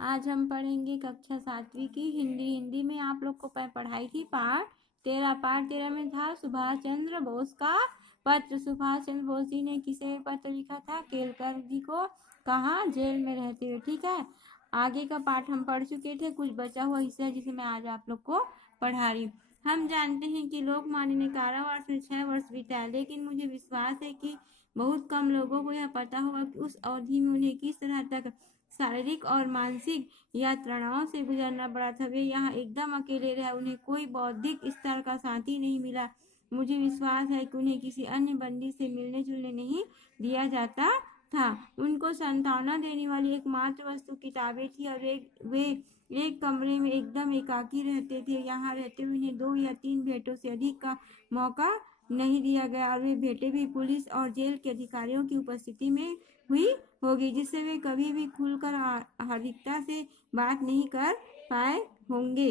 आज हम पढ़ेंगे कक्षा 7वीं की हिंदी में आप लोग को पढ़ाई थी पाठ 13 में था सुभाष चंद्र बोस का पत्र। सुभाष चंद्र बोस जी ने किसे पत्र लिखा था? केलकर जी को। कहाँ? जेल में रहते हुए। ठीक है, आगे का पाठ हम पढ़ चुके थे, कुछ बचा हुआ हिस्सा है जिसे मैं आज आप लोग को पढ़ा रही हूँ। हम जानते हैं कि लोकमान्य ने कारावास में 6 वर्ष बिताए, लेकिन मुझे विश्वास है कि बहुत कम लोगों को यह पता होगा कि उस अवधि में उन्हें किस तरह तक शारीरिक और मानसिक यातनाओं से गुजरना पड़ा था। वे यहाँ एकदम अकेले रहे, उन्हें कोई बौद्धिक स्तर का साथी नहीं मिला। मुझे विश्वास है कि उन्हें किसी अन्य बंदी से मिलने जुलने नहीं दिया जाता था। उनको सांत्वना देने वाली एकमात्र वस्तु किताबें थी और वे एक कमरे में एकदम एकाकी रहते थे। यहाँ रहते हुए उन्हें 2 या 3 भेंटों से अधिक का मौका नहीं दिया गया और वे भेंटें भी पुलिस और जेल के अधिकारियों की उपस्थिति में हुई होगी, जिससे वे कभी भी खुलकर हार्दिकता से बात नहीं कर पाए होंगे।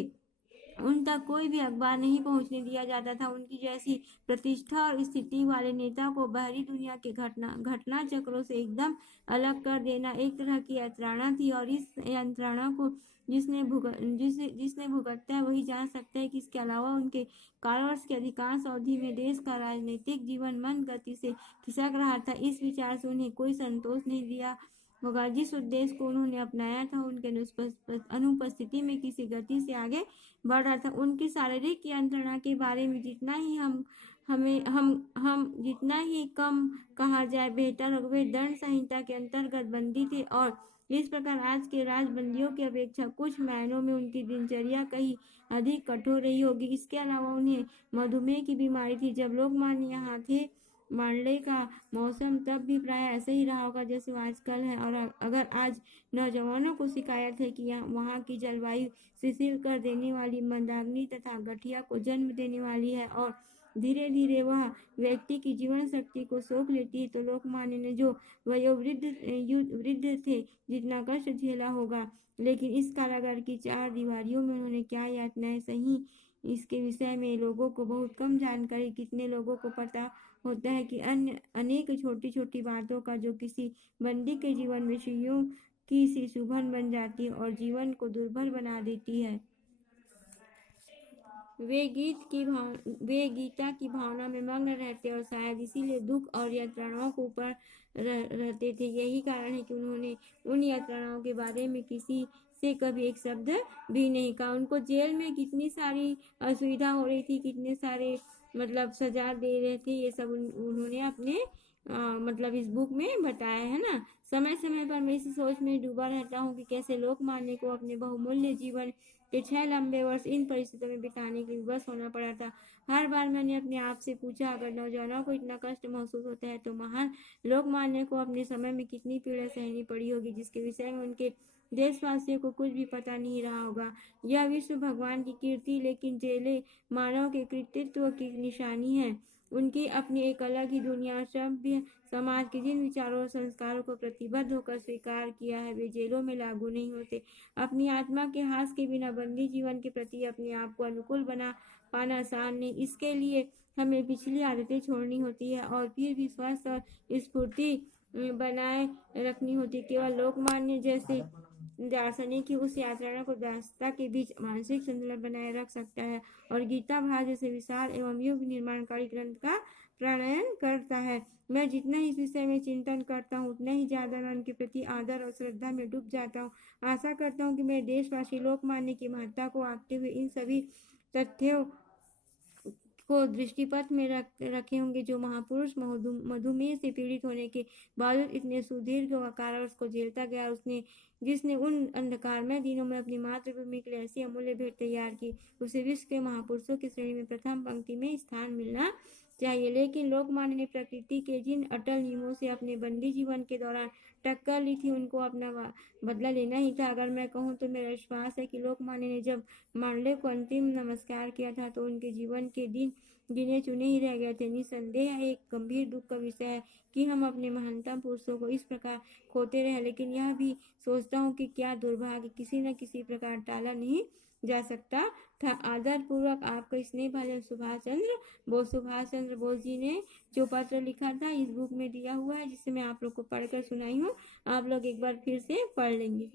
उन तक कोई भी अखबार नहीं पहुंचने दिया जाता था। उनकी जैसी प्रतिष्ठा और स्थिति वाले नेता को बाहरी दुनिया के घटना चक्रों से एकदम अलग कर देना एक तरह की यंत्रणा थी, और इस यंत्रणा को जिसने भुगता है वही जान सकता है कि इसके अलावा उनके कालवर्ष के अधिकांश अवधि में देश का राजनीतिक जीवन मंद गति से खिसक रहा था। इस विचार से उन्हें कोई संतोष नहीं दिया होगा। जिस उद्देश्य को उन्होंने अपनाया था उनके अनुपस्थिति में किसी गति से आगे बढ़ रहा था। उनकी शारीरिक यंत्रणा के बारे में जितना ही हम जितना ही कम कहा जाए बेहतर। वे दंड संहिता के अंतर्गत बंदी थे और इस प्रकार आज के राजबंदियों की अपेक्षा कुछ मायनों में उनकी दिनचर्या कहीं अधिक कठोर रही होगी। इसके अलावा उन्हें मधुमेह की बीमारी थी। जब लोकमान्य यहाँ थे मांडले का मौसम तब भी प्राय ऐसे ही रहा होगा जैसे आजकल है, और अगर आज नौजवानों को शिकायत है कि वहाँ की जलवायु शिथिल कर देने वाली, मंदाग्नि तथा गठिया को जन्म देने वाली है और धीरे धीरे वह व्यक्ति की जीवन शक्ति को सोख लेती है, तो लोकमान्य ने जो वयोवृद्ध थे जितना कष्ट झेला होगा, लेकिन इस कारागार की 4 दीवारियों में उन्होंने क्या यातनाएं सही, इसके विषय में लोगों को बहुत कम जानकारी। कितने लोगों को पता होता है कि अन्य अनेक छोटी छोटी बातों का जो किसी बंदी के जीवन में सुइयों की सी चुभन बन जाती है और जीवन को दुर्भर बना देती है। वे गीता की भावना में मग्न रहते और शायद इसीलिए दुख और यातनाओं को ऊपर रहते थे। यही कारण है कि उन्होंने उन यातनाओं के बारे में किसी से कभी एक शब्द भी नहीं कहा। उनको जेल में कितनी सारी असुविधा हो रही थी, कितने सारे सजा दे रहे थे, ये सब उन्होंने अपने इस बुक में बताया है ना। समय समय पर मैं इसी सोच में डूबा रहता हूँ कि कैसे लोकमान्य को अपने बहुमूल्य जीवन के 6 लंबे वर्ष इन परिस्थितियों में बिताने के लिए विवश होना पड़ा था। हर बार मैंने अपने आप से पूछा, अगर नौजवानों को इतना कष्ट महसूस होता है तो महान लोकमान्य को अपने समय में कितनी पीड़ा सहनी पड़ी होगी, जिसके विषय में उनके देशवासियों को कुछ भी पता नहीं रहा होगा। यह विश्व भगवान की कीर्ति, लेकिन जेलें मानव के कृतित्व की निशानी है। उनकी अपनी एक अलग ही दुनिया, सभ्य समाज के जिन विचारों और संस्कारों को प्रतिबद्ध होकर स्वीकार किया है वे जेलों में लागू नहीं होते। अपनी आत्मा के हास के बिना बंदी जीवन के प्रति अपने आप को अनुकूल बना पाना आसान नहीं। इसके लिए हमें पिछली आदतें छोड़नी होती है और फिर भी स्वस्थ और स्फूर्ति बनाए रखनी होती। केवल लोकमान्य जैसे दार्शनिक की उस यात्रा को दास्ता के बीच मानसिक संतुलन बनाए रख सकता है और गीता भाग जैसे विशाल एवं युग निर्माणकारी ग्रंथ का प्रणयन करता है। मैं जितना ही इस विषय में चिंतन करता हूँ उतना ही ज्यादा मैं उनके प्रति आदर और श्रद्धा में डूब जाता हूँ। आशा करता हूँ कि मेरे देशवासी लोकमान्य की महत्ता को आंकते हुए इन सभी तथ्यों को दृष्टिपथ में रखे होंगे। जो महापुरुष मधुमेह से पीड़ित होने के बावजूद इतने सुदीर्घ कारावास को झेलता गया, जिसने उन अंधकारमय दिनों में अपनी मातृभूमि के लिए ऐसी अमूल्य भेंट तैयार की, उसे विश्व के महापुरुषों की श्रेणी में प्रथम पंक्ति में स्थान मिलना चाहिए। लेकिन लोकमान्य ने प्रकृति के जिन अटल नियमों से अपने बंदी जीवन के दौरान टक्कर ली थी उनको अपना बदला लेना ही था। अगर मैं कहूँ तो मेरा विश्वास है कि लोकमान्य ने जब मांडले को अंतिम नमस्कार किया था तो उनके जीवन के दिन गिने चुने ही रह गए थे। निसंदेह एक गंभीर दुख का विषय है कि हम अपने महानतम पुरुषों को इस प्रकार खोते रहे, लेकिन यह भी सोचता हूँ कि क्या दुर्भाग्य किसी न किसी प्रकार टाला नहीं जा सकता था। आदर पूर्वक आपका स्नेह भाजन सुभाष चंद्र बोस जी ने जो पत्र लिखा था इस बुक में दिया हुआ है, जिसे मैं आप लोग को पढ़कर सुनाई हूँ। आप लोग एक बार फिर से पढ़ लेंगे।